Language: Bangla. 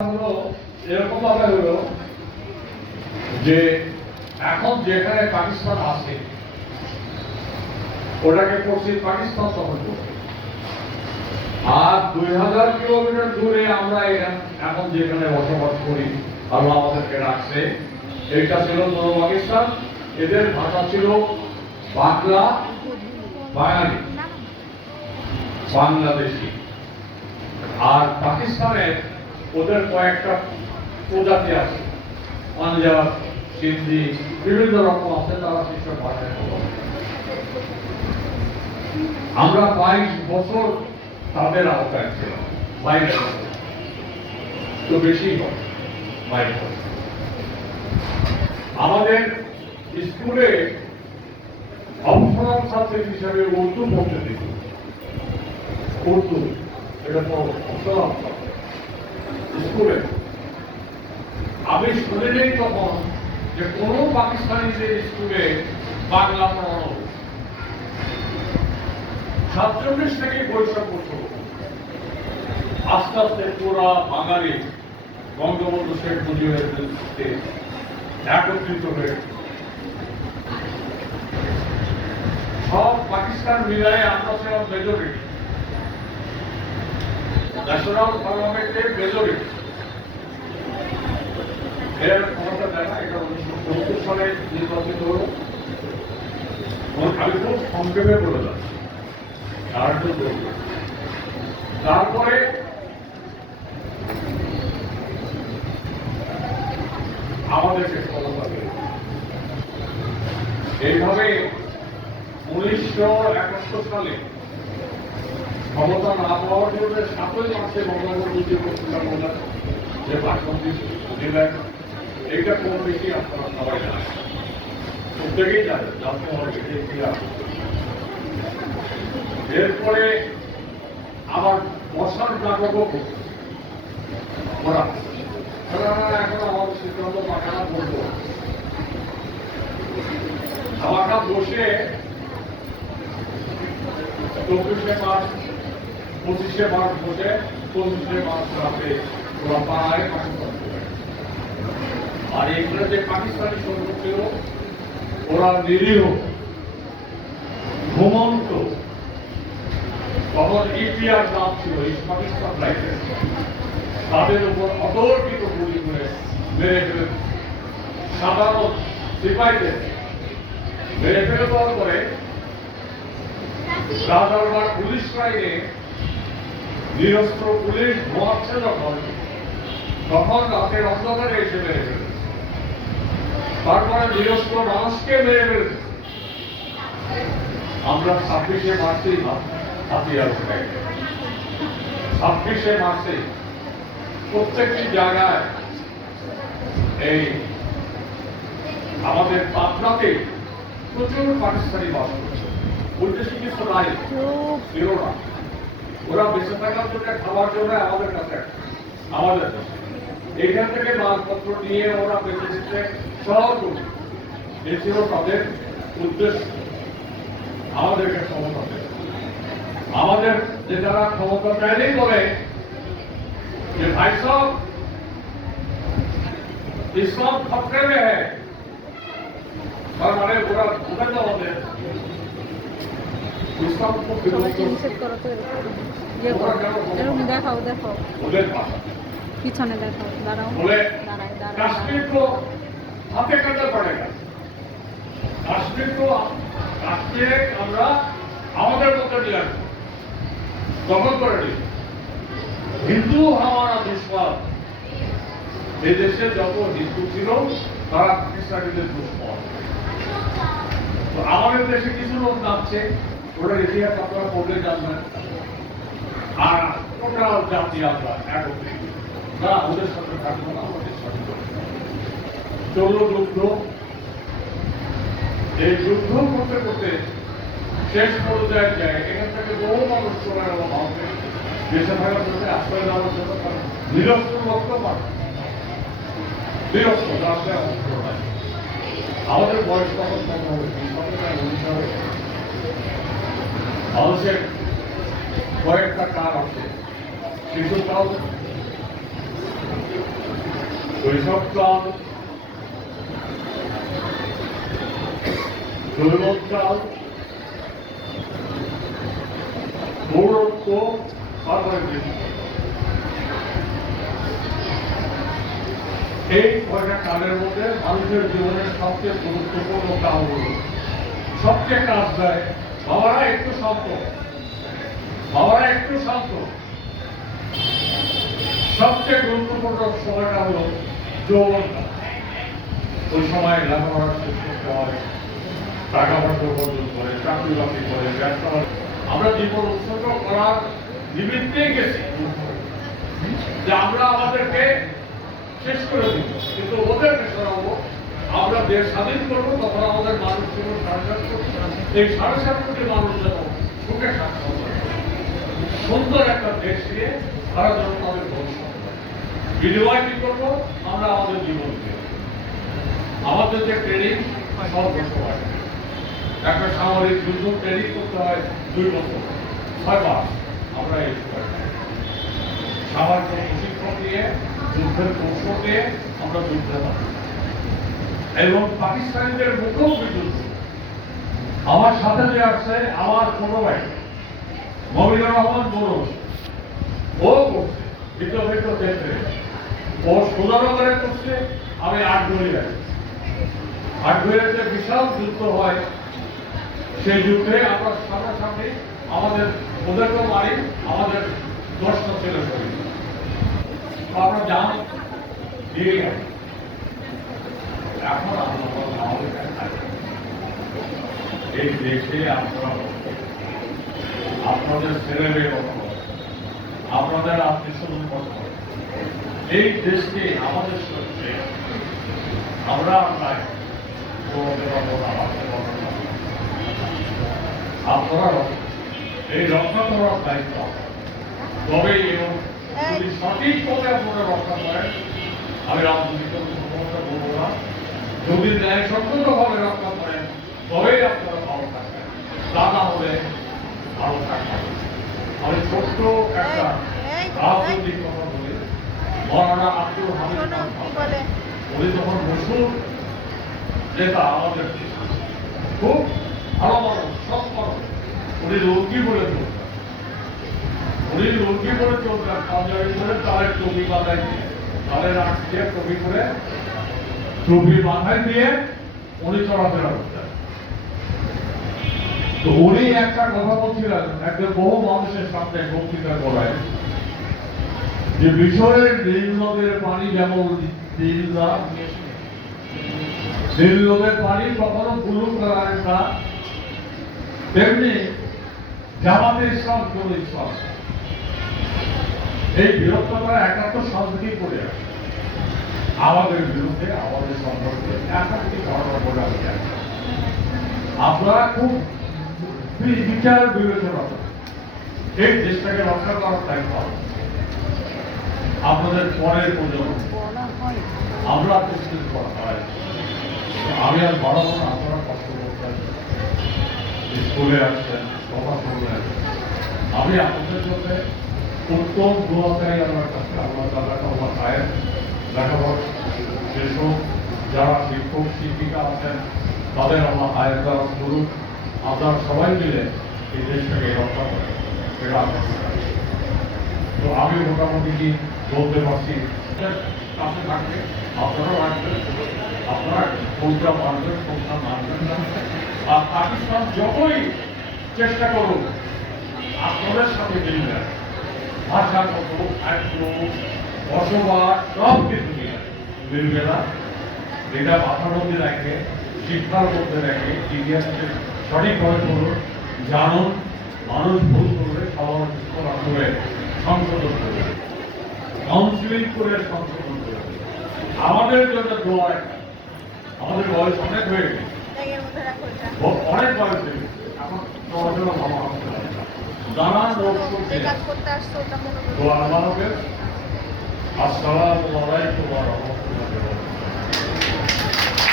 হলো এরকম ভাবে হলো যে এখন যেখানে পাকিস্তান আছে ওটাকে পশ্চিম পাকিস্তান দখল করছে, আর 2000 কিলোমিটার দূরে আমরা এখন যেখানে বসবাস করি আল্লাহ আমাদেরকে রাখছে, এটা ছিল পূর্ব পাকিস্তান। এদের ভাষা ছিল বাংলা, বাঙালি, বাংলাদেশি। আর পাকিস্তানের ওদের কয়েকটা প্রজাতি আছে, পাঞ্জাব, সিন্ধি, বিভিন্ন রকম আছে, তারা সেসব ভাষায় কথা বলে। আমরা 22 বছর তাদের আওতায় ছিলাম, 22 বছর তো বেশি হয়, 22 বছর। আমাদের স্কুলে অপশনাল সাবজেক্ট হিসাবে উর্দু পড়তে দিত। উর্দু এটা তো অপশনাল স্কুলে। আমি শুনিনি তখন যে কোন পাকিস্তানিদের স্কুলে বাংলা পড়ানো 47 থেকে বৈষম্য শুরু। আস্তে আস্তে পুরা বাঙালি বঙ্গবন্ধু শেখ মুজিবের নেতৃত্বে একত্রিত হয়ে সব পাকিস্তান মিলায় আমরা ছিলাম মেজরিটি, ন্যাশনাল পার্লামেন্টের মেজরিটি। এর ক্ষমতা দেয় না, এটা 1970 সালে নির্বাচিত হল। আমি খুব সংক্ষেপে বলে যাচ্ছি, তারপরে আমাদেরকে ক্ষমতা দেয়। এইভাবে 1971 সালে ক্ষমতা না পাওয়ার জন্য 7ই মার্চে বঙ্গবন্ধু যে ভাষণ দিলেন, এইটা কোন বেশি আপনারা সবাই জানেন, প্রত্যেকেই জানেন, জানতে হবে। এরপরে আবার বর্ষার নাটকও করা, এখন আমাদের সিদ্ধান্ত পাঠানা করবো। আমরা বসে 24শে মার্চ, 25শে মার্চ বসে 25শে মার্চ রাতে ওরা পাড়ায় পাকিস্তান। আর এগুলো যে পাকিস্তানি সৈন্য ছিল ওরা নিরীহ, ঘুমন্ত, তখন ইপিআর নাম ছিল, ইস্ট পাকিস্তান রাইফেলস, তাদের উপর অতর্কিত গুলি করে মেরে ফেলে। সাধারণ সিপাহীদের মেরে ফেলে দেওয়ার পরে রাজারবাগ পুলিশ লাইনে নিরস্ত্র পুলিশ ঘুমাচ্ছে তখন রাতের অন্ধকারে এসে মেরে ফেলে। তারপরে নিরস্ত্র মানুষকে মেরে ফেলে। আমরা 26শে মার্চেই হাতিয়ার উঠাই। 26শে মার্চে প্রত্যেকটি জায়গায়, এই আমাদের পাবনাতে প্রচুর পাকিস্তানি বাস করছে। উদ্দেশ্য কিছু নাই, ছিল না। ওরা বেঁচে থাকার জন্য, খাওয়ার জন্য আমাদের কাছে, আমাদের এইখান থেকে মালপত্র নিয়ে ওরা বেঁচে দিচ্ছে সহজ করছে। এ ছিল তাদের উদ্দেশ্য, আমাদেরকে ক্ষমতা দেয়। আমাদের যে যারা ক্ষমতা চাইলেই বলে যে ভাই সাহেব ইসলাম খতরে মে হ্যায়, তার মানে ওরা বুঝে তো আমাদের ইসলাম দেখাও দেখাও ওদের ভাষা পিছনে দেখাও, দাঁড়াও, বলে দাঁড়ায় কাশ্মীর তো হাতে কাটা পড়ে না। কাশ্মীর তো কাশ্মীরে আমরা আমাদের মধ্যে নিয়ে আসবো, দখল করে নিই। হিন্দু হওয়ার দুশ্মন। এই দেশে যত হিন্দু ছিল তারা পাকিস্তানিদের দুশ্মন। তো আমাদের দেশে কিছু লোক নামছে, ওটার ইতিহাস আপনারা পড়লে জানবেন। আর ওটা জাতি আমরা একত্রিত না, ওদের সাথে থাকবো না, ওদের সাথে চলল যুদ্ধ। এই যুদ্ধ করতে করতে শেষ পর্যায়ে যায়, এখান থেকে বহু মানুষ চলে গেল ভারতে বেঁচে থাকার জন্য, আশ্রয় দেওয়ার জন্য। নিরস্ত্র লক্ষ্য পায়, নিরস্ত্র রাস্তায় অস্ত্র নাই। আমাদের বয়স তখন কত হবে? 19 হবে। মানুষের কয়েকটা কার আছে, শিশুরাও শৈশবকাল, যৌবনকাল, প্রৌঢ়ত্ব, তারপরে বৃদ্ধ। এই কয়টা কালের মধ্যে মানুষের জীবনের সবচেয়ে গুরুত্বপূর্ণ কাল হল, সবচেয়ে কাজ দেয় বাবারা একটু শান্ত, বাবারা একটু শান্ত। সবচেয়ে গুরুত্বপূর্ণ সময়টা হলো যৌবনকাল। ওই সময় লেখাপড়া শেষ করতে হয়, টাকা পয়সা উপার্জন করে, চাকরি বাকরি করে, ব্যবসা। আমরা জীবন উৎসর্গ করার নিমিত্তেই গেছি যে আমরা আমাদেরকে শেষ করে দিব, কিন্তু ওদেরকে সরাবো। আমরা দেশ স্বাধীন করবো, তখন আমাদের মানুষ ছিল 7.5 কোটি। এই 7.5 কোটি মানুষ যেন সুখে স্বাচ্ছন্দ্য সুন্দর একটা দেশ নিয়ে তারা যেন তাদের ভবিষ্যৎ বিনিময় কি করবো, আমরা আমাদের জীবনকে আমাদের যে ট্রেনিং সব সময় একটা সামরিক যুদ্ধ ট্রেনিং করতে হয় 2 বছর 6 মাস। আমরা এই সামরিক প্রশিক্ষণ নিয়ে যুদ্ধের কৌশল নিয়ে আমরা যুদ্ধে নামি এবং পাকিস্তানিদের মুখোমুখি যুদ্ধ। আমার সাথে যে আসছে আমার ছোট ভাই মমিনুর রহমান বড়, ও করছে ভিতর ভিতর দেখতে, ও সুন্দরনগরে করছে, আমি 8 ঘড়ি 8 ঘড়িতে বিশাল যুদ্ধ হয়। সেই যুদ্ধে আমরা সামনাসামনি আমাদের ওদেরকেও মারি, আমাদের 10টা ছেলে শরীর আমরা জান দিয়ে গেল। এখন আমাদের এই দেশে আপনাদের ছেলে মেয়ে আপনাদের আত্মীয়-স্বজন এই দেশকে আমাদের সত্যি আমরা আপনারা এই রক্ষা করার দায়িত্ব। তবে এবং যদি সঠিকভাবে আপনারা রক্ষা করেন, আমি রাজনৈতিক সমস্যা বলবো না, যদি ন্যায়সঙ্গতভাবে রক্ষা করেন তবেই আপনারা ভালো থাকবেন, তা না হলে ভালো থাকবেন। আমি ছোট্ট একটা রাজনৈতিক কথা বলি। মৌলানা আব্দুল হামিদ উনি তখন মসুর নেতা, আমাদের খুব ভালো মানুষ, সব মানুষ। উনি রোগী বলে চলতেন, উনি রোগী বলে চলতেন, পাঞ্জাবি করে তালের টুপি মাথায় দিয়ে, তালের আট দিয়ে টুপি করে টুপি মাথায় দিয়ে উনি চলাফেরা করতেন। তো উনি একটা কথা বলছিলেন একজন বহু মানুষের সামনে বক্তৃতা করায়, যে বিষয়ের নীল নদের পানি যেমন নীল নদের পানি কখনো ব্লু কালারের না, তেমনি জামাতে ইসলাম কোন ইসলাম এই বৃহত্তর একাত্তর সাল থেকে করে আসে আমাদের বিরুদ্ধে, আমাদের সম্পর্কে একাধিক ঘটনা বলে আমি জানি। আপনারা খুব বিচার বিবেচনা এই দেশটাকে রক্ষা করার দায়িত্ব আপনাদের পরের প্রজন্ম। আমরা প্রস্তুত করা হয়, আমি আর বাড়াবো না, আপনারা কষ্ট করতেন, স্কুলে আসছেন, কথা শুনলে আমি আপনাদের জন্য উত্তম দোয়া চাই আমার কাছে। আল্লাহ তাআলা আমার পায়ের লেখাপড়া যেসব যারা শিক্ষক শিক্ষিকা আছেন তাদের আমার আয়ের দ্বারা করুন। আপনারা সবাই মিলে এই দেশটাকে রক্ষা করেন, এটা আমার। তো আমি মোটামুটি কি বলতে পারছি, কাছে থাকবে, আপনারাও রাখবেন, আপনারা কোনটা মানবেন কোনটা মানবেন না। আর পাকিস্তান যতই চেষ্টা করুন আপনাদের সাথে মিলবেন, ভাষাগত খাদ্য বসবাস সব কিছু মিলবে না। এটা মাথার মধ্যে রাখে, শিক্ষার মধ্যে রাখে, ইতিহাসকে সঠিকভাবে করুন, জানুন, মানুষ ভুল করবে সমালোচনা করে সংশোধন করবে, কাউন্সিলিং করে সংশোধন করবে। আমাদের জন্য দোয়া একটা, আমাদের বয়স অনেক হয়ে গেছে, অনেক বয়স হয়ে গেছে, এখন চলাচলা ভালো হচ্ছে না, নানান রোগ দোয়া আমাদের। আসসালামু আলাইকুম ওয়া রাহমাতুল্লাহি ওয়া বারাকাতুহু।